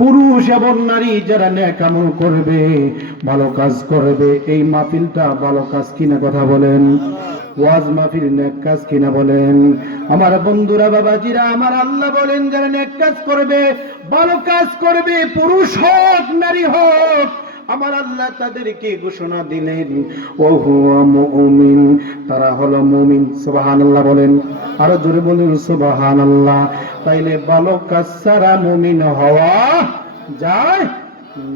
পুরুষ এবং নারী যারা নেক আমল করবে, ভালো কাজ করবে, এই মাহফিলটা ভালো কাজ কিনা কথা বলেন? ওয়াজ মাহফিল নেক কাজ কিনা বলেন? আমার বন্ধুরা, বাবাজিরা, আমার আল্লাহ বলেন যারা নেক কাজ করবে, ভালো কাজ করবে, পুরুষ হোক নারী হোক, আমার আল্লাহ তাদেরকে ঘোষণা দিলেন ও হুয়া মুমিন, তারা হলো মুমিন। সুবহানাল্লাহ বলেন, আরো জোরে বলুন সুবহানাল্লাহ। তাইলে ভালো কাজ ছাড়া মুমিন হওয়া যায়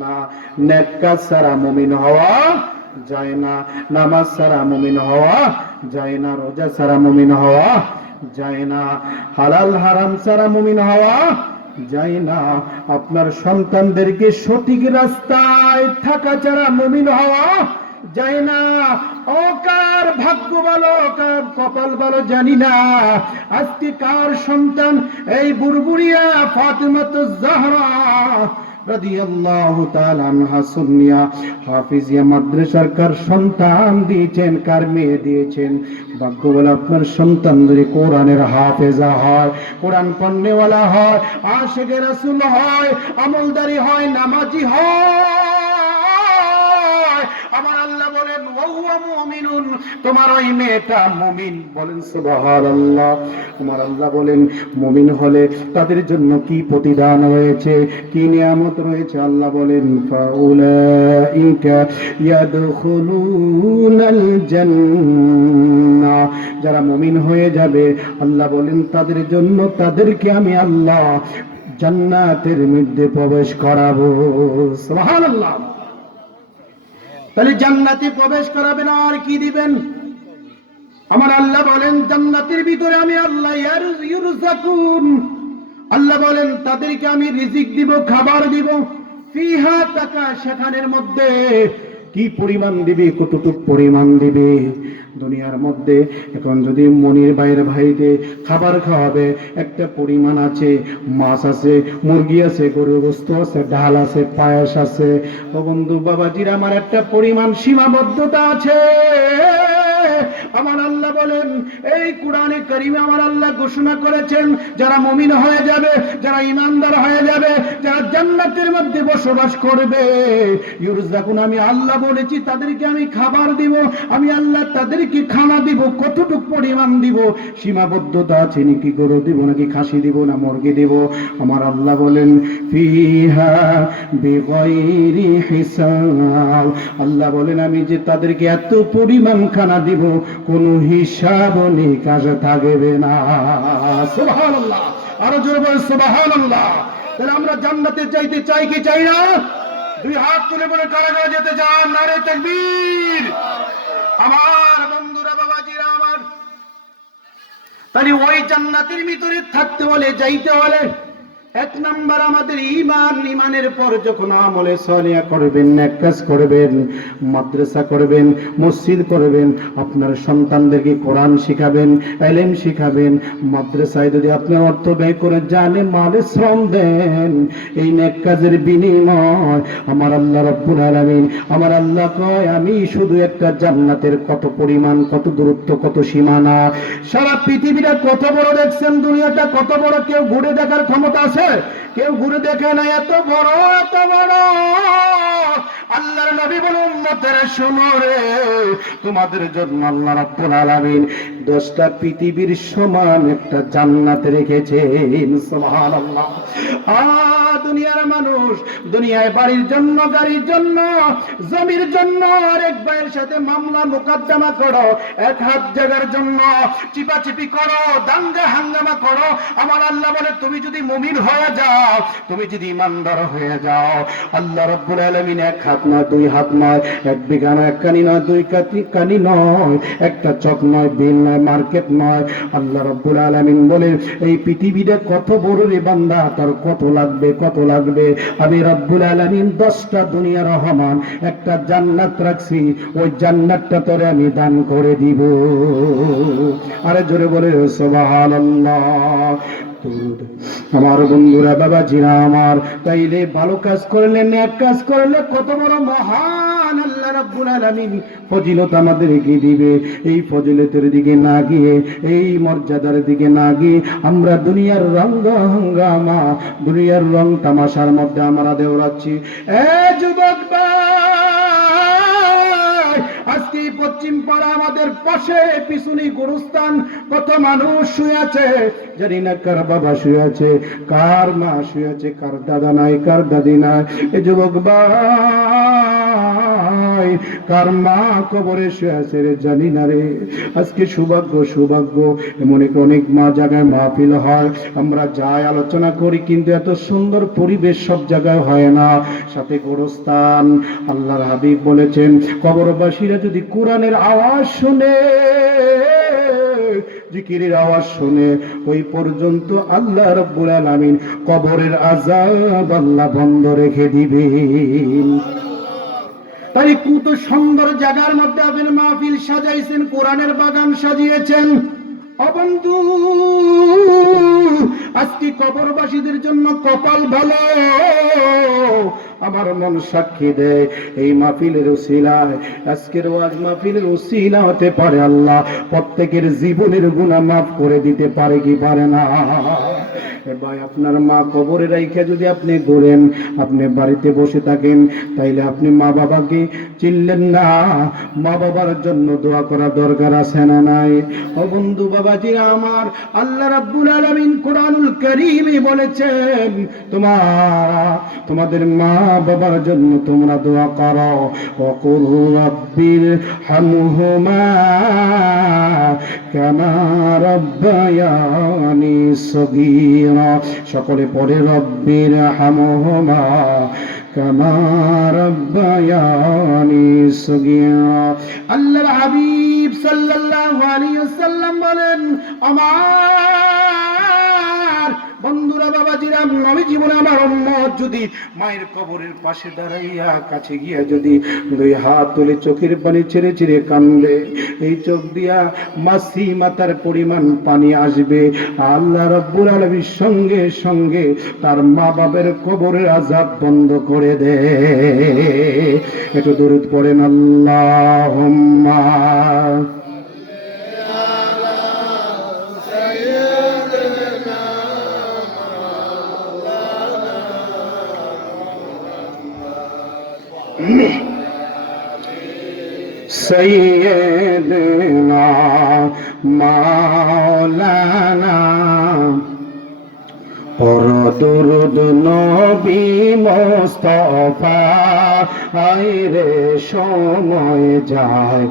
না, নেক কাজ ছাড়া মুমিন হওয়া যায় না, নামাজ ছাড়া মুমিন হওয়া যায় না, রোজা ছাড়া মুমিন হওয়া যায় না, হালাল হারাম ছাড়া মুমিন হওয়া যায় না, আপনার সন্তানদেরকে সঠিক রাস্তায় থাকা ছাড়া মুমিন হওয়া যায় না। ও কার ভাগ্য ভালো, কার কপাল ভালো জানি না, আজকে কার সন্তান এই বুড়বুড়িয়া ফাতিমাতুজ জাহরা রাদিয়াল্লাহু তাআলা আনহা সুন্নিয়া হাফিজিয়া মাদ্রাসার কার সন্তান দিয়েছেন, কার মেয়ে দিয়েছেন। ভাগ্য বলে আপনার সন্তান যদি কোরআনের হাফেজা হয়, কোরআন পড়নেওয়ালা হয়, আশিকে রাসূল হয়, আমলদারি হয়, নামাজি হয়, আমার আল্লাহ বলেন ওয়া মুমিনুন, তোমার ওই মেয়েটা মুমিন। বলেন সুবহানাল্লাহ। আমার আল্লাহ বলেন মুমিন হলে তাদের জন্য কি প্রতিদান রয়েছে, কি নিয়ামত রয়েছে। আল্লাহ বলেন ফাউলাইকা ইয়াদখুলুনাল জান্নাহ, যারা মুমিন হয়ে যাবে আল্লাহ বলেন তাদের জন্য, তাদেরকে আমি আল্লাহ জান্নাতের মধ্যে প্রবেশ করাবো। সুবহানাল্লাহ। তাহলে জান্নাতে প্রবেশ করাবেন, আর কি দিবেন? আমার আল্লাহ বলেন জান্নাতের ভিতরে আমি আল্লাহ ইউরযাকুন, আল্লাহ বলেন তাদেরকে আমি রিজিক দিব, খাবার দিব। ফিহা তাকা, সেখানের মধ্যে কি পরিমাণ দিবে, কতটুকু পরিমাণ দিবে। দুনিয়ার মধ্যে এখন যদি মনির ভাইয়ের ভাইতে খাবার খাওয়াবে, একটা পরিমাণ আছে, মাছ আছে, মুরগি আছে, গরুর গোশত আছে, ডাল আছে, পায়েস আছে। ও বন্ধু বাবাজির, আমার একটা পরিমাণ সীমাবদ্ধতা আছে। আমার আল্লাহ বলেন এই কোরআনে কারিমে আমার আল্লাহ ঘোষণা করেছেন যারা মুমিন হয়ে যাবে, যারা ঈমানদার হয়ে যাবে, যারা জান্নাতের মধ্যে বসবাস করবে, ইউরযাকুন, আমি আল্লাহ বলেছি তাদেরকে আমি খাবার দিব, আমি আল্লাহ তাদেরকে খানা দিব। কতটুকু পরিমাণ দিব? সীমাবদ্ধতা আছে, নাকি গরু দিব, নাকি খাসি দিব, না মুরগি দিব? আমার আল্লাহ বলেন ফিহা বিগাইরি হিসাব, আল্লাহ বলেন আমি যে তাদেরকে এত পরিমাণ খানা দিব, কোনো হিসাব নিকাশ থাকবে না। সুবহানাল্লাহ, আরো জোরে বলেন সুবহানাল্লাহ। তাহলে আমরা জান্নাতে যাইতে চাই কি চাই না? দুই হাত তুলে বলে কারা কারা যেতে চান? নারে তাকবীর। আমার বন্ধুরা, বাবাজিরা আমার, তাহলে ওই জান্নাতের ভিতরে থাকতে হলে, যাইতে হলে, এক নাম্বার আমাদের ঈমান। ঈমানের পর যখন আমলে সালিহা করবেন, নেক কাজ করবেন, মাদ্রাসা করবেন, মসজিদ করবেন, আপনার সন্তানদেরকে কোরআন শিখাবেন, ইলম শিখাবেন, মাদ্রাসায় যদি আপনার অর্থ ব্যয় করে জানে মালে শ্রম দেন, এই নেক কাজের বিনিময় আমার আল্লাহ রাব্বুল আলামিন, আমার আল্লাহ কয় আমি শুধু একটা জান্নাতের কত পরিমাণ, কত দূরত্ব, কত সীমানা, সারা পৃথিবীটা কত বড় দেখছেন, দুনিয়াটা কত বড়, কেউ ঘুরে দেখার ক্ষমতা আছে? কেউ ঘুরে দেখে না, এত বড়, এত বড়। আল্লাহর নবী বলেন উম্মতেরা শোনো রে, তোমাদের জন্য আল্লাহ রাব্বুল আলামিন 10টা পৃথিবীর সমান একটা জান্নাত রেখেছেন। সুবহানাল্লাহ। দুনিয়ার মানুষ দুনিয়ায় বাড়ির জন্য, গাড়ির জন্য, জমির জন্য আরেক ভাইয়ের সাথে মামলা মোকদ্দমা করো, এক হাত জায়গার জন্য চিপাচিপি করো, দাঙ্গা হাঙ্গামা করো। আমার আল্লাহ বলে তুমি যদি মুমিন হয়ে যাও, তুমি যদি ইমানদার হয়ে যাও, আল্লাহ রাব্বুল আলামিন এক হাত নয়, দুই হাত নয়, এক বিঘা নয়, এক কানি নয়, দুই কানি নয়, একটা চক নয়, বিল নয়, মার্কেট নয়, আল্লাহ রাব্বুল আলামিন বলে এই পৃথিবীতে কত বড় রে বান্দা, তার কত লাগবে, কত লাগবে। আমি রব্বুল আলামিন 10টা দুনিয়া রহমান একটা জান্নাত রাখছি, ওই জান্নাতটা তোরে আমি দান করে দিব। আরে জোরে বলে সুবহানাল্লাহ। আমার বন্ধুরা, বাবাজিরা আমার, তাইলে ভালো কাজ করলে, নেক কাজ করলে কত বড় মহান আল্লাহ রাব্বুল আলামিন ফজিলত আমাদেরকে দিবে। এই ফজিলতের দিকে না গিয়ে, এই মর্যাদার দিকে না গিয়ে আমরা দুনিয়ার রঙ্গ হাঙ্গামা, দুনিয়ার রং তামাশার মধ্যে আমরা দেওরাচ্ছি। যুবক আজকে পশ্চিম পাড়া আমাদের পাশে পিছনে গোরস্থান, কত মানুষ শুয়ে আছে, জানি না কার বাবা শুয়ে আছে, কার মা শুয়ে আছে, কার দাদা নাই, কার দাদি নাই। এ যুবক ভাই, কার মা কবরে শুয়ে আছে রে জানি না রে। আজকে সৌভাগ্য, সৌভাগ্য, এমন অনেক মা জায়গায় মাহফিল হয়, আমরা যাই আলোচনা করি, কিন্তু এত সুন্দর পরিবেশ সব জায়গায় হয় না। সাথে গোরস্থান। আল্লাহর হাবিব বলেছেন, কবরবাসীরা যদি কোরআনের আওয়াজ শুনে, জিকিরের আওয়াজ শুনে, ওই পর্যন্ত আল্লাহ রাব্বুল আলামিন কবরের আযাব আল্লাহ বন্ধ রেখে দিবেন। তাই কত সুন্দর জায়গার মধ্যে আপনি মাহফিল সাজাইছেন, কোরআনের বাগান সাজিয়েছেন। বন্ধু, আজকে কবরবাসীদের জন্য কপাল ভালো। আমার মন সাক্ষী দেয়, এই মাহফিলের উসিলায়, আজকের ওয়াজ মাহফিলের উসিলা হতে পারে আল্লাহ প্রত্যেকের জীবনের গুনাহ মাফ করে দিতে পারে কি পারে না? ভাই, আপনার মা কবরে রাইখা যদি আপনি ঘুরেন, আপনি বাড়িতে বসে থাকেন, তাইলে আপনি মা বাবাকে চিনলেন না। মা বাবার জন্য দোয়া করা দরকার আছে না নাই? ও বন্ধু, বাবাজিরা আমার, আল্লাহ রাব্বুল আলামিন কোরআনুল কারীমে বলেছেন, তোমাদের মা বাবার জন্য তোমরা দোয়া করো। ওয়াকুল রাব্বির হামহুমা কামা রাব্বায়ানি সগীরা। সকলে পড়ে, রব্বির হামহুমা কামা রাব্বায়ানি সগীরা। আল্লাহর হাবিব সাল্লাল্লাহু আলাইহি ওয়াসাল্লাম বলেন, আমার বন্ধুরা, বাবাজিরা, নবী জীবনে আমার উম্মত যদি মায়ের কবরের পাশে দাঁড়াইয়া কাছে গিয়া যদি দুই হাত তুলে চোখের পানি ছেড়ে ছেড়ে কান্দে, এই চোখ দিয়া মাসি মাতার পরিমাণ পানি আসবে। আল্লাহ রাব্বুল আলামিন সঙ্গে সঙ্গে তার মা বাবার কবরের আযাব বন্ধ করে দে। একটু দরুদ পড়েন, আল্লাহুম্মা সৈয়দনা মাওলানা পর দুরুদ নবী মুস্তাফা। আইরে সময় যায়,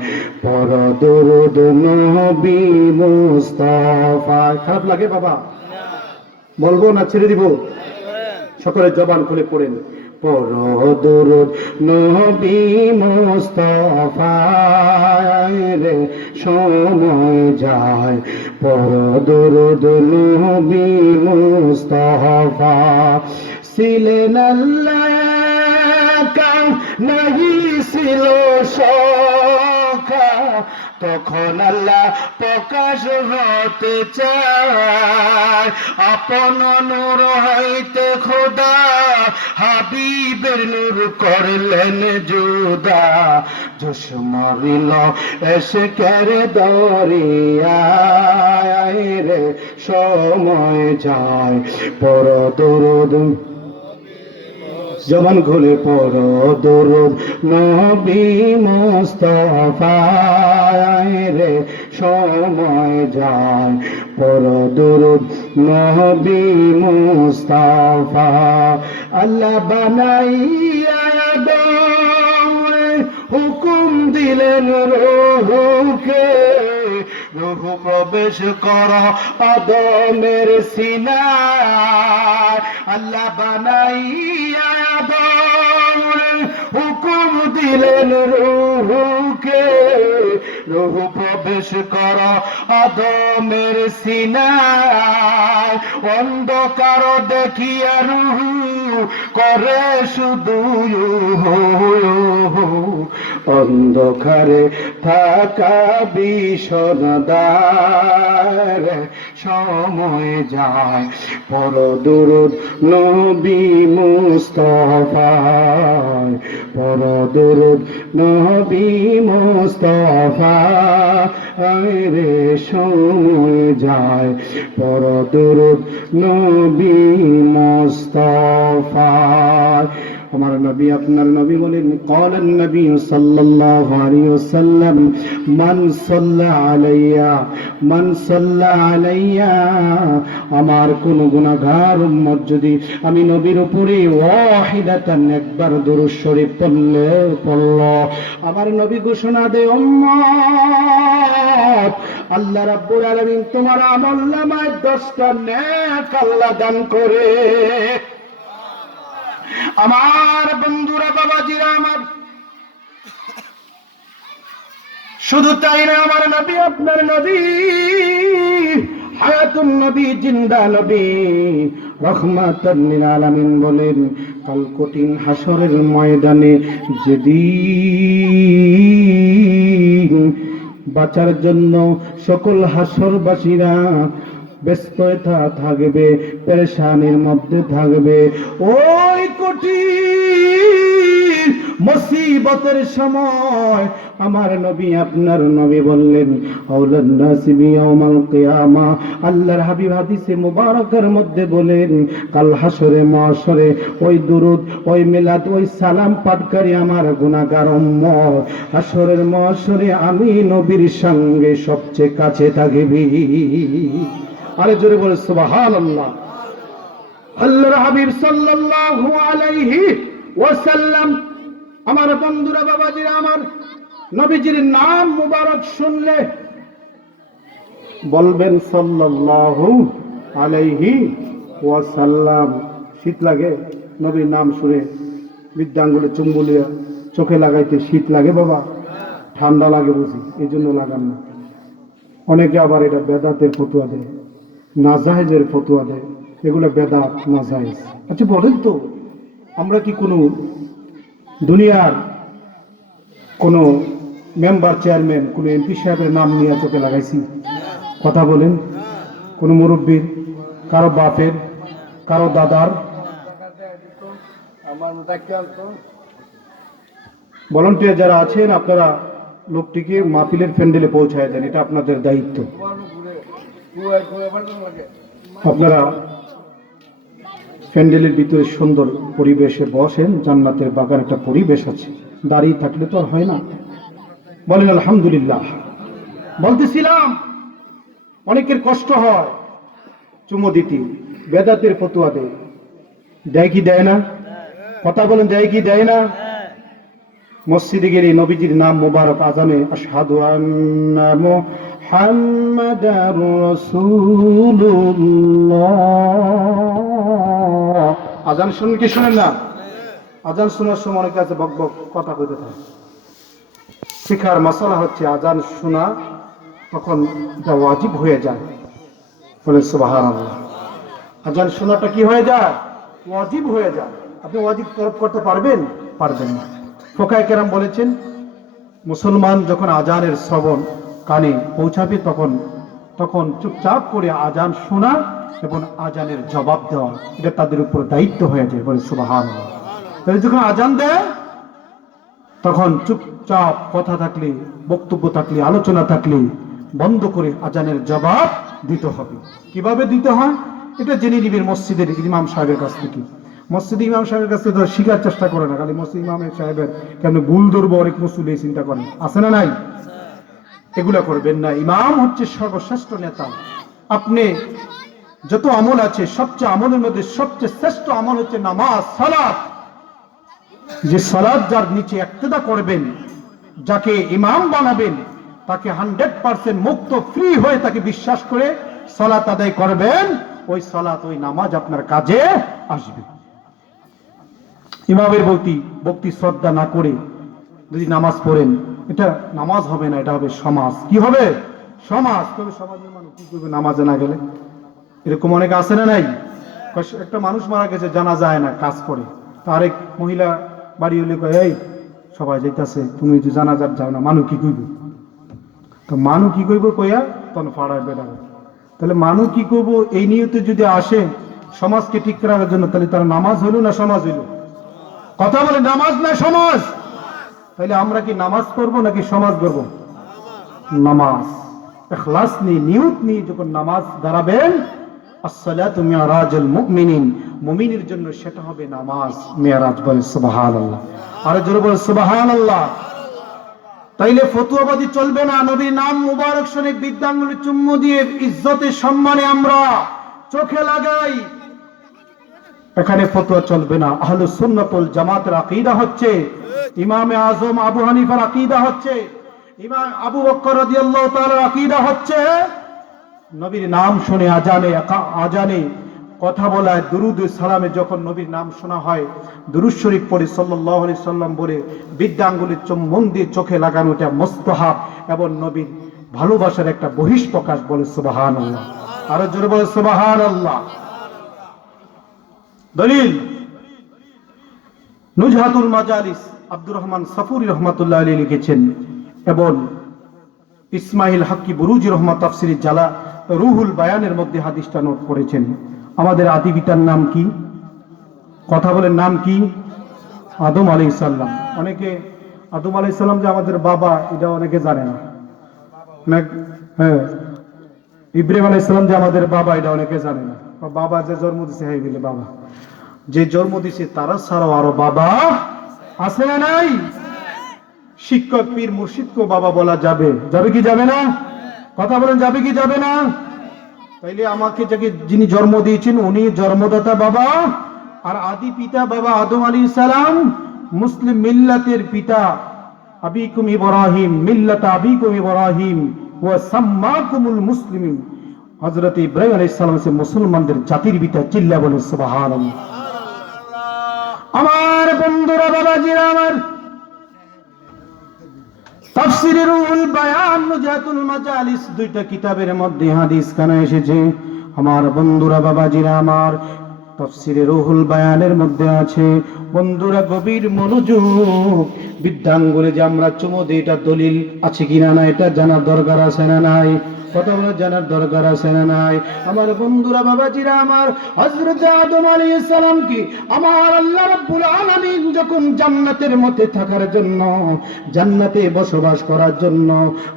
পর দুরুদ নবী মুস্তাফা। খারাপ লাগে বাবা? বলবো না ছেড়ে দিব? সকলে জবান খুলে পড়েন, পর দুরুদ নবী মুস্তাফা। রে সময় যায়, পর দুরুদ নবী মুস্তাফা। ছিলেন আল্লাহ নাহি ছিল সখা, তখন আল্লাহ প্রকাশ হতে চায়। আপন নূর হইতে খোদা হাবিবের নূর করলেন জুদা। জোশ মরিল এসে কেরে দরিয়ায়, রে সময় যায়, পর দুরুদ। জবান খুলে পড়ো, দুরুদ নবী মুস্তাফা। রে সময় যায়, পড়ো দুরুদ নবী মুস্তাফা। আল্লাহ বানাইয়া হুকুম দিলেন রূহকে, রূহ প্রবেশ কর আদমের সিনায়। আল্লাহ বানাইয়া হুকুম দিলেন রূহকে, রূহ প্রবেশ কর আদমের সিনায়। অন্ধকার দেখিয়া রূহ করে শুধু অন্ধকারে থাকা বিষণদার সময় যায় পড় দুরূদ নবী মুস্তাফায়, পড় দুরূদ নবী মুস্তাফায় রে সময় যায় পড় দুরূদ নবী মুস্তাফায়। আমার নবী আপনার নবী বলেন ক্বালান নবী সাল্লাল্লাহু আলাইহি ওয়াসাল্লাম মান সাল্লা আলাইয়া আমার কোন গুনাহগার উম্মত যদি আমি নবীর উপরে ওয়াহিদাতান একবার দুরূদ শরীফ পড়ল, আমার নবী ঘোষণা দেয় উম্মত আল্লাহ রাব্বুল আলামিন তোমার আমলনামায় 10টা নেক আল্লাহ দান করে। আমার বন্ধুরা, বাবাজিরা আমার, শুধু তাই না, আমার নবী আপনার নবী হায়াতুন নবী, জিন্দা নবী, রহমাতাল লিল আলামিন বলেন কাল কঠিন হাসরের ময়দানে যেদিন বাঁচার জন্য সকল হাসরবাসীরা ব্যস্ততা থাকবে, পেরেশানির মধ্যে থাকবে, ওই কঠিন মুসিবতের সময় আমার নবী আপনার নবী বললেন আউলান নাসি বিয়াউমাল কিয়ামা, আল্লাহর হাবিব হাদিসে মুবারকের মধ্যে বলেন কাল হাসরে মাশরে ওই দুরূদ, ওই মিলাদ, ওই সালাম পাঠকারী আমার গুনাহগার উম্মত হাসরের মাশরে আমি নবীর সঙ্গে সবচেয়ে কাছে থাকবি। আরে জোরে বলে সুবহানাল্লাহ। আল্লাহর হাবিব সাল্লাল্লাহু আলাইহি ওয়াসাল্লাম, আমার বন্ধুরা, বাবাজিরা আমার, নবীজির নাম মুবারক শুনলে বলবেন সাল্লাল্লাহু আলাইহি ওয়াসাল্লাম। শীত লাগে নবীর নাম শুনে? বৃদ্ধাঙ্গুলে চুম্বুলিয়া চোখে লাগাইতে শীত লাগে বাবা? ঠান্ডা লাগে বুঝি, এই জন্য লাগান না। অনেকে আবার এটা বেদাতের ফতুয়া দেয়, নাজায়েজের ফতুয়া দেয়, এগুলো বেদাত নাজায়েজ। আচ্ছা বলেন তো, আমরা কি কোনো দুনিয়ার কোনো মেম্বার, চেয়ারম্যান, কোনো এমপি সাহেবের নাম নিয়ে চোখে লাগাইছি? কথা বলেন। কোনো মুরব্বীর, কারো বাপের, কারো দাদার? ভলান্টিয়ার যারা আছেন আপনারা লোকটিকে মাহফিলের প্যান্ডেলে পৌঁছায় দেন, এটা আপনাদের দায়িত্ব। আপনারা প্যান্ডেলের ভিতরে সুন্দর পরিবেশে বসেন, জান্নাতের বাগান একটা পরিবেশ আছে, দাঁড়িয়ে থাকলে তো আর হয় না। বলেন আলহামদুলিল্লাহ। বলতেছিলাম অনেকের কষ্ট হয় চুমো দিতে, বেদাতের ফতুয়া দেয়, দেয় কি দেয় না? কথা বলেন, দেয় কি দেয় না? মসজিদে গেলে নবীজির নাম মোবারক আজানে আশহাদু আন্না মুহাম্মাদার রাসূলুল্লাহ, আজান শুনেন কি শুনেন না? আজান শোনার সময় অনেকে আছে বক বক কথা কইতে থাকে। শিখার মাসালা হচ্ছে আজান শোনা তখন এটা ওয়াজিব হয়ে যায়। বলেন সুবহানাল্লাহ। আজান শোনাটা কি হয়ে যায়? ওয়াজিব হয়ে যায়। আপনি ওয়াজিব তরফ করতে পারবেন? পারবেন না। ফোকায়ে কেরাম বলেছেন মুসলমান যখন আজানের শ্রবণ কানে পৌঁছাবে তখন চুপচাপ করে আজান শোনা এবং আজানের জবাব দেওয়া, এটা তাদের উপর দায়িত্ব হয়ে যায়। বলে সুবহানাল্লাহ। তাহলে যখন আজান দেয় তখন চুপচাপ কথা থাকলে, বক্তব্য থাকলে, আলোচনা থাকলে বন্ধ করে আজানের জবাব দিতে হবে। কিভাবে দিতে হয় এটা জেনে নিবেন মসজিদের ইমাম সাহেবের কাছ থেকে। মসজিদ ইমাম সাহেবের কাছে তো শিখার চেষ্টা করে না, খালি মসজিদ ইমাম সাহেবের কেমন ভুল ধরবো অনেক মুসলিম এই চিন্তা করেন, আছে না নাই? এগুলা করবেন না। ইমাম হচ্ছে সর্বশ্রেষ্ঠ নেতা। আপনি যত আমল আছে সবচেয়ে আমলের মধ্যে সবচেয়ে শ্রেষ্ঠ আমল হচ্ছে নামাজ, সালাত। যে সালাত যার নিচে ইক্তেদা করবেন, যাকে ইমাম বানাবেন, তাকে 100% মুক্ত ফ্রি হয়ে তাকে বিশ্বাস করে সালাত আদায় করবেন, ওই সালাত, ওই নামাজ আপনার কাজে আসবে। ইমামের ভক্তি শ্রদ্ধা না করে যদি নামাজ পড়েন, এটা নামাজ হবে না, এটা হবে সমাজ। কি হবে? সমাজ। তবে সমাজের মানুষ কি করবে নামাজে না গেলে? এরকম অনেক আছে না নাই? একটা মানুষ মারা গেছে, জানা যায় না, কাজ করে, তো আরেক মহিলা বাড়ি হলে কয় এই সবাই যাইতাছে, তুমি যদি জানাজার যাও না, মানু কি কইব? তো মানু কি কইব কইয়া তখন ফাড়ায় বেড়াবে। তাহলে মানু কি করবো এই নিয়তে যদি আসে সমাজকে ঠিক করার জন্য, তাহলে তার নামাজ হইল না সমাজ হইল? কথা বলে, নামাজ না সমাজ? তাহলে আমরা কি নামাজ করবো নাকি সমাজ করবো? নামাজ। ইখলাস নিয়ে, নিয়ত নিয়ে যখন নামাজ দাঁড়াবেন, আসসালাতু মিরাজুল মুমিনিন, মুমিনের জন্য সেটা হবে নামাজ, মিরাজ। বলে সুবহানাল্লাহ, আরে জোরে বলে সুবহানাল্লাহ। তাইলে ফতুয়াবাদী চলবে না। নবীর নাম মুবারক শরীফ বিদ্যাঙ্গুলি চুম্বু দিয়ে ইজ্জতে সম্মানে আমরা চোখে লাগাই, এখানে ফতোয়া চলবে না। আহলুস সুন্নাত ওয়াল জামাতের আকীদা হচ্ছে, ইমামে আজম আবু হানিফার আকীদা হচ্ছে, ইমাম আবু বকর রাদিয়াল্লাহু তাআলার আকীদা হচ্ছে, নবীর নাম শুনে আজানে কথা বলায়, দুরুদ ও সালামে যখন নবীর নাম শোনা হয়, দুরূদ শরীফ পড়ে সাল্লাল্লাহু আলাইহি সাল্লাম বলে বিদ্যাঙ্গুলির চুম্বন দিয়ে চোখে লাগানো, এটা মুস্তাহাব এবং নবীর ভালোবাসার একটা বহিঃপ্রকাশ। বলে সুবহানাল্লাহ, আরো জোরে বলে সুবহানাল্লাহ। দলিল নুজহাতুল মাজালিস আব্দুর রহমান সাফুরি রহমাতুল্লাহ আলাইহি লিখেছেন, এবং ইসমাইল হাক্কি বুরুজি রহমান তাফসিরে জালা রুহুল বায়ানের মধ্যে হাদিসটা নোট করেছেন। আমাদের আদি পিতার নাম কি? কথা বলেন, নাম কি? আদম আলাইহিস সালাম। অনেকে আদম আলাইহিস সালাম যে আমাদের বাবা, এটা অনেকে জানে না। হ্যাঁ, ইব্রাহিম আলাইহিস সালাম যে আমাদের বাবা, এটা অনেকে জানে না। বাবা যে জন্ম দিছে, হ্যাঁ বলে বাবা যে জন্ম দিছে, তারা ছাড়াও আরো বাবা আছে না নাই? শিক্ষক পীর মুর্শিদকে বাবা বলা যাবে? যাবে কি যাবে না? কথা বলেন, যাবে কি যাবে না? তাইলে আমাকে যাকে যিনি জন্ম দিয়েছেন উনি জন্মদাতা বাবা, আর আদি পিতা বাবা আদম আলাইহিস সালাম, মুসলিম মিল্লাতের পিতা আবিকুম ইব্রাহিম, মিল্লাতা আবিকুম ইব্রাহিম ওয়া সাম্মাকুমুল মুসলিমিন। হযরত ইব্রাহিম আলাইহিস সালাম হচ্ছে মুসলমানদের জাতির পিতা। চিল্লা বলে সুবহানাল্লাহ। আমার বন্ধুরা, বাবাজিরা আমার, তাফসীরে রুহুল বায়ান, নুজহাতুল মাজালিস, দুইটা কিতাবের মধ্যে হাদিস খানা এসেছে। আমার বন্ধুরা, বাবাজিরা আমার, তাফসীরে রুহুল বায়ানের মধ্যে আছে, বন্ধুরা গভীর মনোযোগ, বিদ্যাঙ্গুলে যে আমরা চুমো দিই, এটা দলিল আছে কিনা না এটা জানার দরকার আছে না নাই? কথা বলে, জানার দরকার আছে না নাই? আমার বন্ধুরা, বাবাজিরা আমার, হযরত আদম আলাইহিস সালাম কি আমার আল্লাহ রাব্বুল আলামিন যখন জান্নাতের মধ্যে থাকার জন্য, জান্নাতে বসবাস করার জন্য,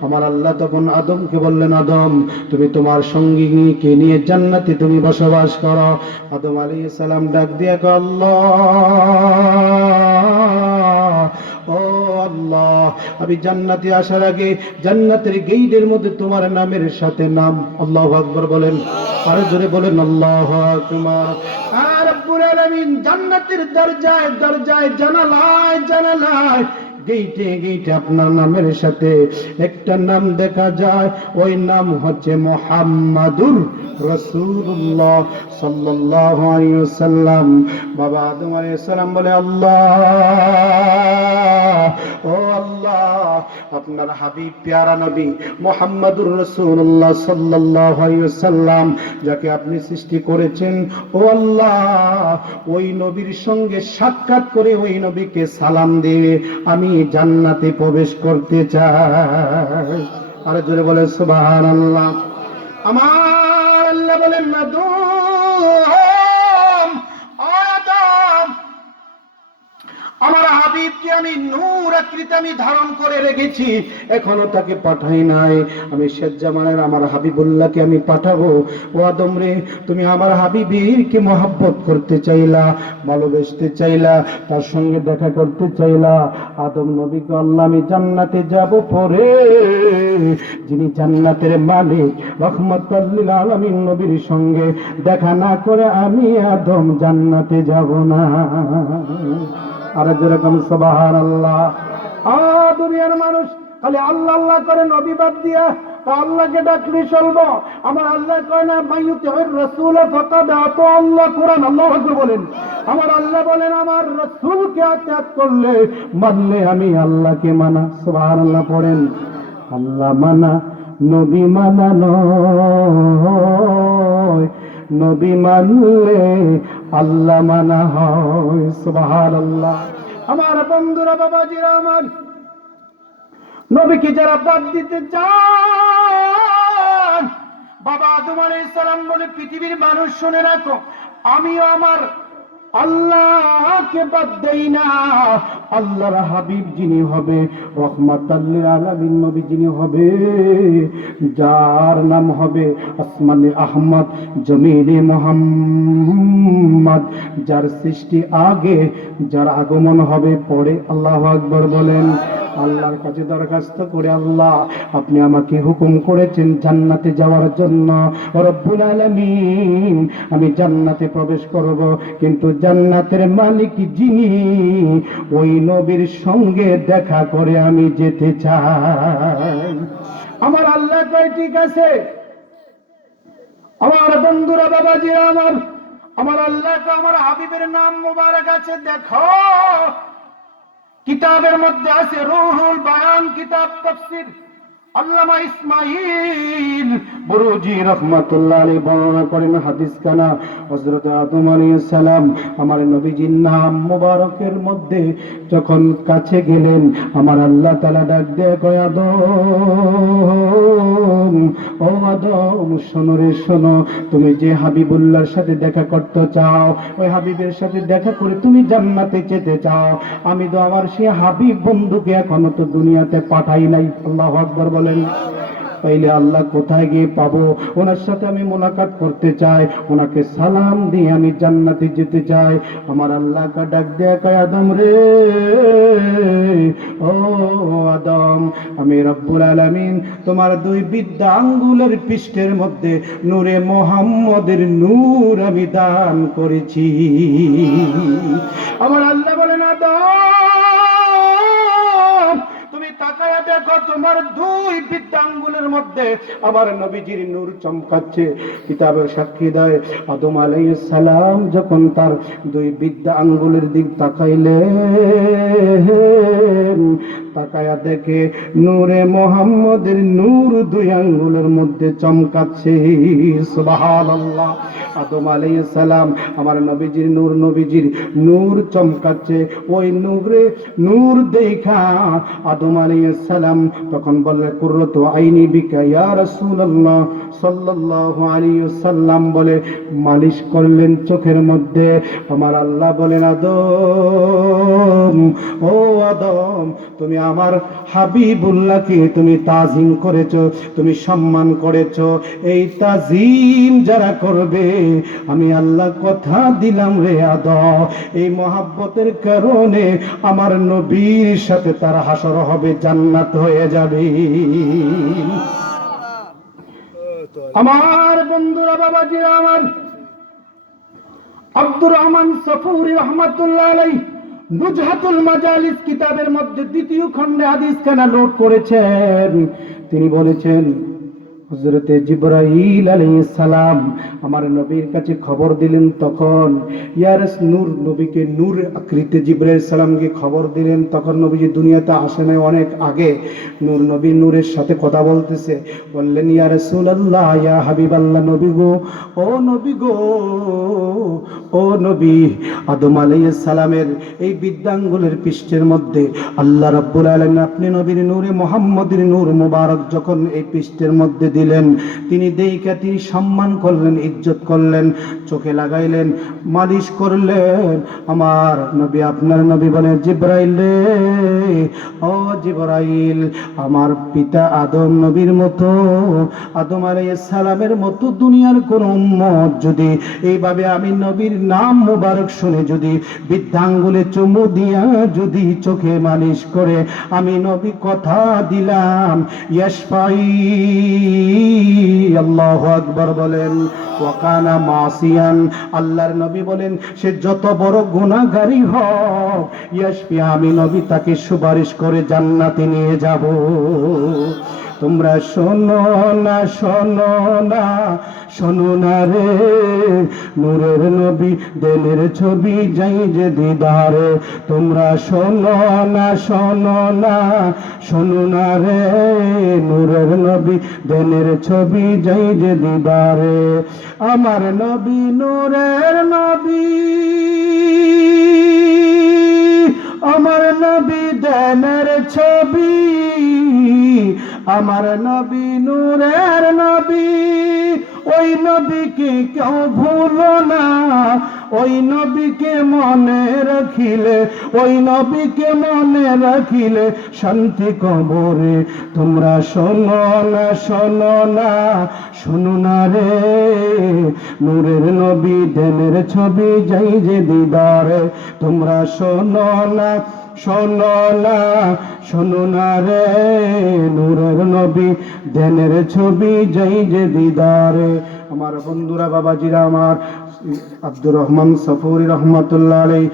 আমার আল্লাহ তখন আদমকে বললেন, আদম তুমি তোমার সঙ্গীকে নিয়ে জান্নাতে তুমি বসবাস করো। আদম আলাইহিস সালাম ডাক দিয়ে কয়, আল্লাহ, ও আল্লাহ, আমি জান্নাতে আসার আগে জান্নাতের গেইটের মধ্যে তোমার নামের সাথে নাম। আল্লাহু আকবার বলেন, আরো জোরে বলেন আল্লাহু আকবার। আর রব্বুল আলামিন জান্নাতের দরজায় দরজায়, জানালায় জানালায়, গেইটে গেইটে আপনার নামের সাথে একটা নাম দেখা যায়, ওই নাম হচ্ছে মুহাম্মাদুর রাসূলুল্লাহ সাল্লাল্লাহু আলাইহি ওয়াসাল্লাম। বাবা আদম আলাইহিস সালাম বলে, আল্লাহ, ও আল্লাহ, আপনার হাবিব প্যারা নবী মুহাম্মাদুর রাসূলুল্লাহ সাল্লাল্লাহু আলাইহি ওয়াসাল্লাম যাকে আপনি সৃষ্টি করেছেন, ও আল্লাহ, ওই নবীর সঙ্গে সাক্ষাৎ করে ওই নবীকে সালাম দিয়ে আমি জান্নাতে প্রবেশ করতে চাই। আর জোরে বলে সুবহানাল্লাহ। আমার আল্লাহ বলেন, আদম, আমার হাবিবকে আমি নূর আকৃতি আমি ধারণ করে রেখেছি, এখনো তাকে পাঠাই নাই। আমি শেষ জামানের আমার হাবিবুল্লাহকে আমি পাঠাবো। ও আদম রে, তুমি আমার হাবিবকে মহব্বত করতে চাইলা, ভালোবাসতে চাইলা, তার সঙ্গে দেখা করতে চাইলা। আদম নবীকে আল্লাহ আমি জান্নাতে যাব পরে, যিনি জান্নাতের মালিক রহমাতুল লিল আলামিন নবীর সঙ্গে দেখা না করে আমি আদম জান্নাতে যাব না। আর যেরকম সুবহানাল্লাহ। দুনিয়ার মানুষ খালি আল্লাহ আল্লাহ করে, নবী বাদ দিয়া আল্লাহকে ডাকলে চলবো। আমার আল্লাহ কয় না, মাইয়ুতির রাসূল ফাকাদ আতা আল্লাহ। কোরআন, আল্লাহু আকবার বলেন। আমার আল্লাহ বলেন, আমার রাসূলকে আতাত করলে, মানলে আমি আল্লাহকে মানা। সুবহানাল্লাহ পড়েন। আল্লাহ মানা নবী মানা নয়, নবী মানলে আল্লাহ মানা হয়। সুবহানাল্লাহ। আমার বন্ধুরা, বাবাজিরা আমার, নবীকে যারা বাদ দিতে চান, বাবা আদম আলাইহিস সালাম বলে, পৃথিবীর মানুষ শুনে রাখো, আমিও আমার আল্লাহকে বাদ দেই না। আল্লাহর হাবিব যিনি হবে, রহমাতাল লিল আলামিন নবী যিনি হবে, যার নাম হবে আসমানে আহমদ, জমিনে মুহাম্মদ, যার সৃষ্টি আগে, যার আগমন হবে পরে। আল্লাহু আকবার বলেন। আল্লাহর কাছে দরখাস্ত করে, আল্লাহ আপনি আমাকে হুকুম করেছেন জান্নাতে যাওয়ার জন্য, রব্বুল আলামিন আমি জান্নাতে প্রবেশ করব, কিন্তু জান্নাতের মালিক যিনি, ওই নবীর সঙ্গে দেখা করে আমি যেতে চাই। আমার আল্লাহ কয় ঠিক আছে। আমার বন্ধুরা, বাবাজিরা আমার, আমার আল্লাহকে আমার হাবিবের নাম মুবারক আছে, দেখো কিতাবের মধ্যে আছে রুহুল বায়ান কিতাব তাফসীর, আল্লামা ইসমাঈল বুরুজি রাহমাতুল্লাহ আলাইহি বর্ণনা করেন হাদিস খানা, হযরত আদম আলাইহিস সালাম আমার নবীজির নাম মুবারকের মধ্যে যখন কাছে গেলেন, আমার আল্লাহ তাআলা ডাক দিয়ে কয়, আদম, ও আদম, শোনো রে শোনো, তুমি যে হাবিবুল্লাহর সাথে দেখা করতে চাও, ওই হাবিবের সাথে দেখা করে তুমি জান্নাতে যেতে চাও, আমি তো আমার সেই হাবিব বন্ধুকে এখনো তো দুনিয়াতে পাঠাই নাই। আল্লাহু আকবার বলেন। তাইলে আল্লাহ কোথায় গিয়ে পাবো? ওনার সাথে আমি মোলাকাত করতে চাই, ওনাকে সালাম দিয়ে আমি জান্নাতে যেতে চাই। আমার আল্লাহকে ডাক দেয়া কয়, আদম রে, ও আদম, আমি রব্বুল আলামিন তোমার দুই বিদ্যা আঙ্গুলের পৃষ্ঠের মধ্যে নূরে মুহাম্মদের নূর আমি দান করেছি। আমার আল্লাহ বলেন, আদম তুমি তাকায়া দেখো, তোমার দুই বিদ্যাঙ্গুলের মধ্যে আমার নবীজির নূর চমকাচ্ছে। কিতাবের সাক্ষী দেয়, আদম আলাইহিস সালাম যখন তার দুই বিদ্যা আঙ্গুলের দিক তাকাইলেন, তাকায়া দেখে নূরে মুহাম্মদের নূর দুই আঙ্গুলের মধ্যে চমকাচ্ছে। সুবহানাল্লাহ। আদম আলাইহিস সালাম আমার নবীজির নূর চমকাচ্ছে। ওই নূর দেখা আদম আলাইহিস সালাম তখন বললে, কুররাতু আইনি বিকা ইয়া রাসূলুল্লাহ সাল্লাল্লাহু আলাইহি ওয়াসাল্লাম বলে মালিশ করলেন চোখের মধ্যে। আমার আল্লাহ বলেন, আদম, ও আদম, তুমি আমার হাবিবুল্লাহকে তুমি তাজিম করেছো, তুমি সম্মান করেছো। এই তাজিম যারা করবে, আমি আল্লাহ কথা দিলাম রে আদম, এই মহাব্বতের কারণে আমার নবীর সাথে তার হাসর হবে, জান্নাত হয়ে যাবে। আমার বন্ধুরা, বাবাজিরা আমার, আব্দুর রহমান সফুরি রহমাতুল্লাহ আলাইহি নুজহাতুল মাজালিস কিতাবের মধ্যে দ্বিতীয় খণ্ডে হাদিস খানা নোট করেছেন। তিনি বলেছেন, হযরতে জিবরাইল আলাইহিস সালাম আমার নবীর কাছে খবর দিলেন, তখন নূর নবীকে নূর আকৃতি জিবরাইল সালামকে খবর দিলেন, তখন নবীজি দুনিয়াতে আসে নাই, অনেক আগে। নবী নূরের সাথে কথা বলতেছে, বললেন, ইয়া রাসূলুল্লাহ, ইয়া হাবিবাল্লাহ, নবী গো, ও নবী গো, ও নবী, আদম আলাইহিস সালামের এই বিদ্যাঙ্গুলের পৃষ্ঠের মধ্যে আল্লাহ রাব্বুল আলামিন আপনি নবীর নূরে মুহাম্মদের নূর মুবারক যখন এই পৃষ্ঠের মধ্যে দিলেন, তিনি দেইখা তিনি সম্মান করলেন, ইজ্জত করলেন, চোখে লাগাইলেন, মালিশ করলেন। আমার নবী, আপনার নবী বলেন, জিবরাইল রে, ও জিবরাইল, আমার পিতা আদম নবীর মতো, আদম আলাইহিস সালামের মতো দুনিয়ার কোন উম্মত যদি এইভাবে আমি নবীর নাম মুবারক শুনে যদি বৃদ্ধাঙ্গুলে চুমু দিয়া যদি চোখে মালিশ করে, আমি নবী কথা দিলাম, ইয়াশফাই, আল্লাহু আকবার বলেন, ওয়াকানা মাসিয়ান, আল্লাহর নবী বলেন, সে যত বড় গুনাহগারী হোক, ইয়াশফি, আমি নবী তাকে সুপারিশ করে জান্নাতে নিয়ে যাব। তোমরা শোনো না, শোনো না, শোনো না রে, নূরের নবী দেনের ছবি যাই যে দিদারে। তোমরা শোনো না, শোনো না, শোনো না রে, নূরের নবী দেনের ছবি যাই যে দিদারে। আমার নবী নূরের নবী, আমার দেনের ছবি, আমার নবী নূরের নবী, ওই নবীকে কেউ ভুলো না, ওই নবীকে মনে রাখিলে, ওই নবীকে মনে রাখিলে শান্তি কবরে। তোমরা শোনো না, শোনো না, শোনো না রে, নূরের নবী দেনের ছবি যাই যে দিদারে। তোমরা শোনো না, শোনো না, শোনো না রে, নূরের নবী দেনের ছবি যাই যে দিদারে। আমার বন্ধুরা, বাবাজিরা আমার, আব্দুর রহমান সফুরি রহমতুল্লাহ আলাইহি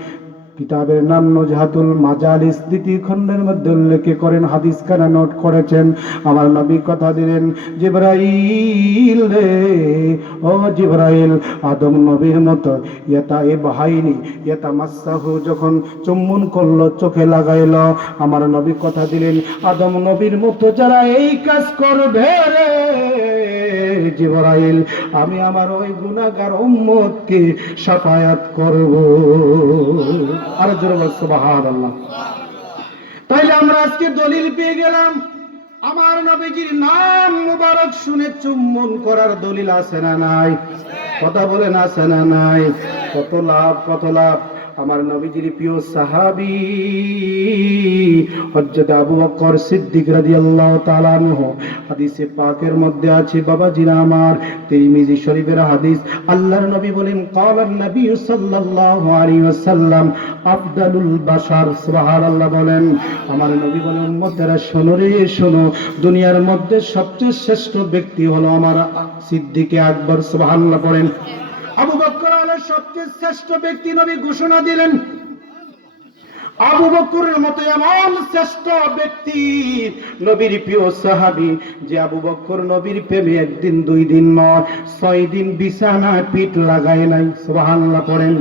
কিতাবের নাম নজহাতুল মাজালিস দ্বিতীয় খণ্ডের মধ্যে উল্লেখ করেন, হাদিস খানা নোট করেছেন। আমার নবী কথা দিলেন, জিবরাইল রে, ও জিবরাইল, আদম নবীর মতো এটা এ বাহাইনি এটা মাসাহু, যখন চুম্বন করলো, চোখে লাগাইলো, আমার নবী কথা দিলেন, আদম নবীর মতো যারা এই কাজ করবে রে জিবরাইল, আমি আমার ওই গুনাহগার উম্মতকে শাফায়াত করব। আর জোরে বল সুবহানাল্লাহ। তাইলে আমরা আজকে দলিল পেয়ে গেলাম, আমার নবীজির নাম মুবারক শুনে চুম্বন করার দলিল আছে না নাই? কথা বলেন, আছে না নাই? কত লাভ, কত লাভ। আমার নবীজির প্রিয় সাহাবী হযরত আবু বকর সিদ্দিক রাদিয়াল্লাহু তাআলা আনহু, হাদিসে পাকের মধ্যে আছে বাবাজিরা আমার, তিরমিজি শরীফের হাদিস, আল্লাহর নবী বলেন, ক্বালান নবী সাল্লাল্লাহু আলাইহি ওয়াসাল্লাম আফদালুল বাশার, সুবহানাল্লাহ বলেন। আমার নবী বলেন, উম্মতেরা শোনো রে শোনো, দুনিয়ার মধ্যে সবচেয়ে শ্রেষ্ঠ ব্যক্তি হলো আমার সিদ্দিকে আকবর, সুবহানাল্লাহ বলেন। আবু বকর হলেন সবচেয়ে শ্রেষ্ঠ ব্যক্তি, নবী ঘোষণা দিলেন। আবু বকরের মতো এমন শ্রেষ্ঠ ব্যক্তি, নবীর প্রিয় সাহাবী, যে আবু বকর নবীর প্রেমে একদিন, দুই দিন নয়, 6 দিন বিছানায় পিঠ লাগায় নাই, সুবহানাল্লাহ পড়েন।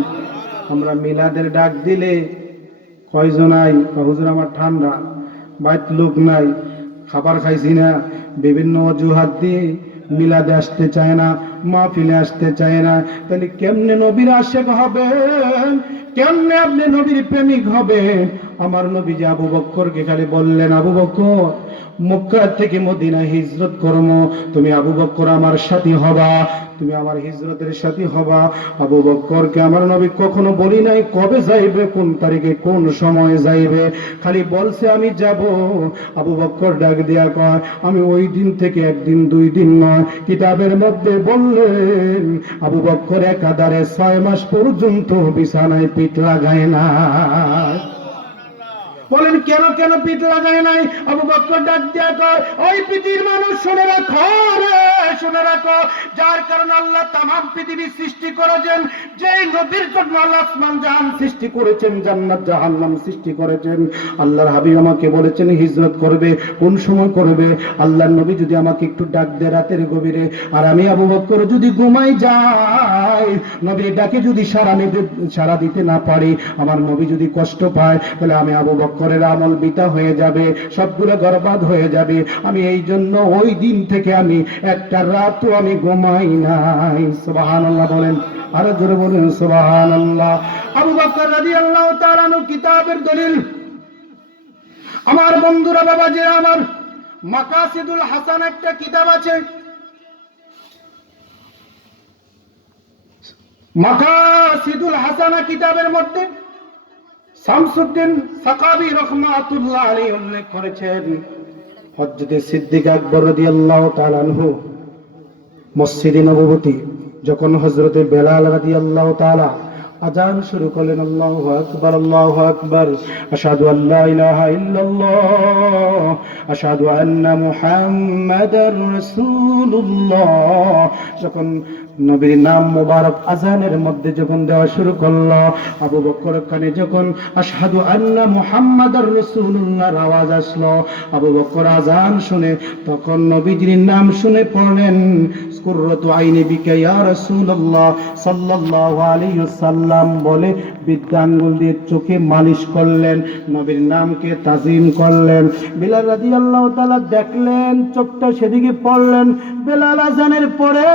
আমরা মিলাদের ডাক দিলে কয়জন আই, হুজুর আমার ঠান্ডা, বাইত লোক নাই, খাবার খাইছি না, বিভিন্ন অজুহাত দিয়ে মিলাদে আসতে চায় না, মাহফিলে আসতে চায় না। তাহলে কেমনে নবীর আশেক হবেন? কেমনে আপনি নবীর প্রেমিক হবেন? আমার নবী যে আবু বকরকে খালি বললেন, আবু বকর, মক্কা থেকে মদিনা হিজরত করমু, তুমি আবু বকর আমার সাথী হবা, তুমি আমার হিজরতের সাথী হবা। আবু বকরকে আমার নবী কখনো বলি নাই কবে যাইবে, কোন তারিখে, কোন সময় যাইবে, খালি বলছে আমি যাব। আবু বকর ডাক দিয়া কয়, আমি ওই দিন থেকে একদিন, দুই দিন নয়, কিতাবের মধ্যে বললেন আবু বকর একাধারে 6 মাস পর্যন্ত বিছানায় পিঠ লাগায় না। বলেন কেন, কেন পিঠ লাগায় নাই? আবু বকর ডাক দিয়া কয়, ওই পৃথিবীর মানুষ শুনে রাখো রে, শুনে রাখো, যার কারণে আল্লাহ তামাম পৃথিবী সৃষ্টি করেছেন, যেই নবীর জন্য আল্লাহ আসমান জাহান সৃষ্টি করেছেন, জান্নাত জাহান্নাম সৃষ্টি করেছেন। আল্লাহর হাবিব আমাকে বলেছেন হিজরত করবে, কোন সময় করবে? আল্লাহর নবী যদি আমাকে একটু ডাক দেয় রাতের গভীরে, আর আমি আবু বকর যদি ঘুমাই যাই, নবীর ডাকে যদি সাড়া দিতে না পারি, আমার নবী যদি কষ্ট পায়, তাহলে আমি আবু বকরের আমল বিতা হয়ে যাবে, সবগুলো বরবাদ হয়ে যাবে। আমি এই জন্য ওই দিন থেকে আমি একটা রাতও আমি ঘুমাই নাই, সুবহানাল্লাহ বলেন, আরো জোরে বলেন সুবহানাল্লাহ। আবু বকর রাদিয়াল্লাহু তাআলা আনহু কিতাবের দলিল। আমার বন্ধুরা, বাবাজিরা আমার, মাকাসিদুল হাসান একটা কিতাব আছে, মাকাসিদুল হাসানা কিতাবের মধ্যে শামসুদ্দিন সাকাবী রাহমাতুল্লাহ আলাইহি উল্লেখ করেছেন, হযরত সিদ্দিক আকবর রাদিয়াল্লাহু তাআলা আনহু মসজিদে নববতী যখন হযরত বেলাল রাদিয়াল্লাহু তাআলা আযান শুরু করলেন, আল্লাহু আকবার, আল্লাহু আকবার, আশহাদু আল্লা ইলাহা ইল্লাল্লাহ, আশহাদু আন্না মুহাম্মাদার রাসূলুল্লাহ, যখন নবীর নাম মোবারক আযানের মধ্যে যখন দেওয়া শুরু করলো, আবু বকর কানে যখন আশহাদু আন্না মুহাম্মাদার রাসূলুল্লাহর আওয়াজ আসলো, আবু বকর আযান শুনে তখন নবীজির নাম শুনে পড়লেন, কুররাতু আইনি বিকা ইয়া রাসূলুল্লাহ সাল্লাল্লাহু আলাইহি ওয়াসাল্লাম বলে বিদ্যা আঙ্গুল দিয়ে চোখে মালিশ করলেন, নবীর নামকে তাজিম করলেন। বিলাল রাদিয়াল্লাহু তাআলা দেখলেন, চোখটা সেদিকে পড়লেন। বেলাল আজানের পরে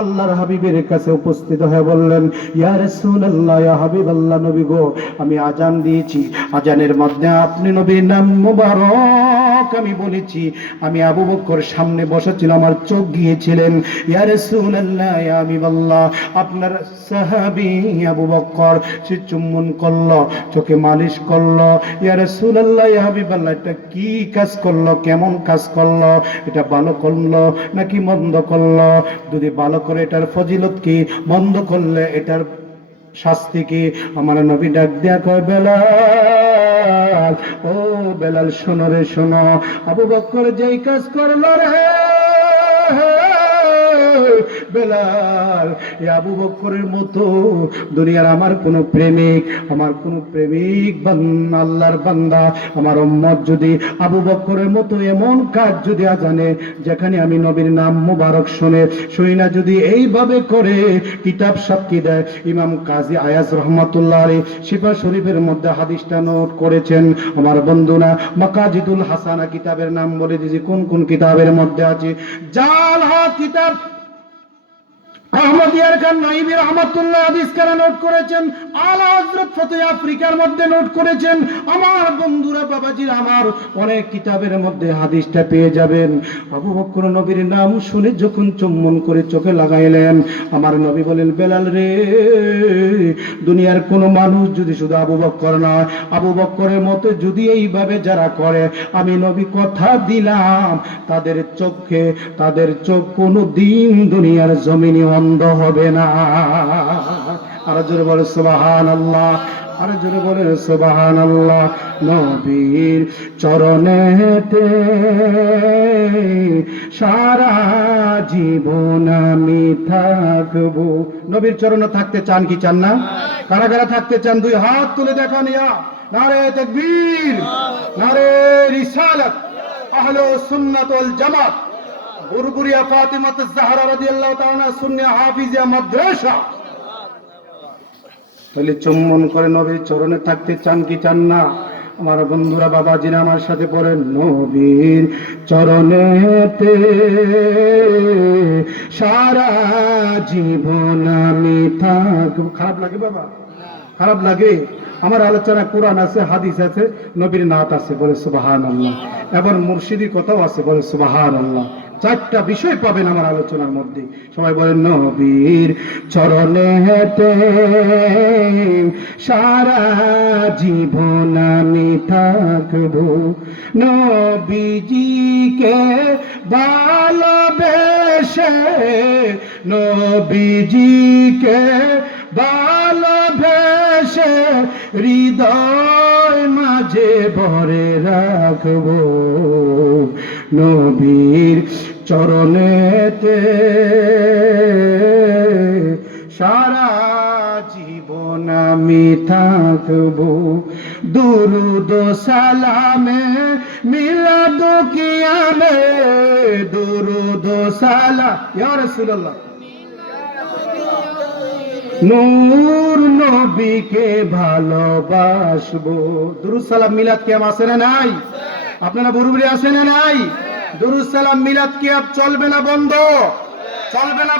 আল্লাহর হাবিবের কাছে উপস্থিত হয়ে বললেন, ইয়া রাসূলুল্লাহ, ইয়া হাবিবাল্লাহ, নবী গো, আমি আজান দিয়েছি, আজানের মধ্যে আপনি নবীর নাম মুবারক আমি বলেছি। আমি আবু বকর সামনে বসেছিল, আমার চোখ গিয়েছিলেন। ইয়া রাসূলুল্লাহ, ইয়া হাবিবাল্লাহ, আপনার সাহাবী আবু বকর সে চুম্বন করলো, চোখে মালিশ করলো। ইয়া রাসূলুল্লাহ, ইয়া হাবিবাল্লাহ, এটা কি কাজ করলো, কেমন কাজ করলো, এটা ভালো করলো নাকি মন্দ করলো? যদি ভালো করে এটার ফজিলত কি, মন্দ করলে এটার শাস্তি কি? আমার নবী ডাক দেয়া কয়, বেলাল, ও বেলাল, শোনো রে শোনো, আবু বকর যেই কাজ করলো রে বেলাল, এই আবু বকরের মতো দুনিয়ার আমার কোন প্রেমিক, আমার কোন প্রেমিক আল্লাহর বান্দা, আমার উম্মত যদি আবু বকরের মতো এমন কাজ যদি আজানে, যেখানে আমি নবীর নাম মুবারক শুনি না, যদি এইভাবে করে কিতাব সাক্ষী দেয়। ইমাম কাজী আয়াজ রহমাতুল্লাহ আলাইহি শিফা শরীফের মধ্যে হাদিসটা নোট করেছেন। আমার বন্ধুরা, মাকাজিদুল হাসানা কিতাবের নাম বলে দিয়েছি কোন কোন কিতাবের মধ্যে আছে। জাল হক কিতাব আহমদিয়ার খান নাইবি রহমাতুল্লাহ হাদিস কারা নোট করেছেন, আলা হযরত ফতোয়া আফ্রিকার মধ্যে নোট করেছেন। আমার বন্ধুরা, বাবাজির আমার, অনেক কিতাবের মধ্যে হাদিসটা পেয়ে যাবেন। আবু বকর নবীর নাম শুনে যখন চুম্বন করে চোখে লাগাইলেন, আমার নবী বলেন, বেলাল রে, দুনিয়ার কোন মানুষ যদি শুধু আবু বকর নয়, আবু বকরের মতো যদি এইভাবে যারা করে, আমি নবী কথা দিলাম তাদের চোখ কোনো দিন দুনিয়ার জমিনে অন্ধ হবে না। আর জোরে বলে সুবহানাল্লাহ, আর জোরে বলে সুবহানাল্লাহ। নবীর চরণেতে সারা জীবন আমি থাকবো। নবীর চরণে থাকতে চান কি চান না? কারা কারা থাকতে চান? দুই হাত তুলে দেখান। ইয়া নারে তাকবীর, নারে রিসালাত, আহলে সুন্নাত ওয়াল জামাত, বুরবুরিয়া ফাতিমা জাহরা রাদিয়াল্লাহু তাআলা সুন্নি হাফিজিয়া মাদ্রাসা। তাহলে চুম্বন করে নবীর চরণে থাকতে চান কি চান না? আমার বন্ধুরা, বাবাজিরা, আমার সাথে পড়েন, নবীর চরণেতে সারা জীবন আমি থাকব। খারাপ লাগে বাবা? খারাপ লাগে? আমার আলোচনা কোরআন আছে, হাদিস আছে, নবীর নাত আছে, বলে সুবহানাল্লাহ। এবার মুর্শিদি কথাও আছে, বলে সুবহানাল্লাহ। চারটা বিষয় পাবেন আমার আলোচনার মধ্যে। সবাই বলেন, নবীর চরণেতে সারা জীবন আমি থাকব, নবীজিকে ভালোবেসে, নবীজিকে ভালোবেসে হৃদয় মাঝে ভরে রাখব, নবীর চরণেতে সারা জীবন আমি থাকব। দুরুদ সালামে মিলাদ কিয়ামে, দুরুদ সালাম ইয়া রাসূলুল্লাহ, নূর নবীকে ভালোবাসবো। দুরুদ সালাম মিলাদ কিয়াম আছে না নাই? আপনারা বুরবুরি আছে না নাই? দুরুদ সালাম মিলাদ কিয়াম চলবে না বন্ধ? চলবে না।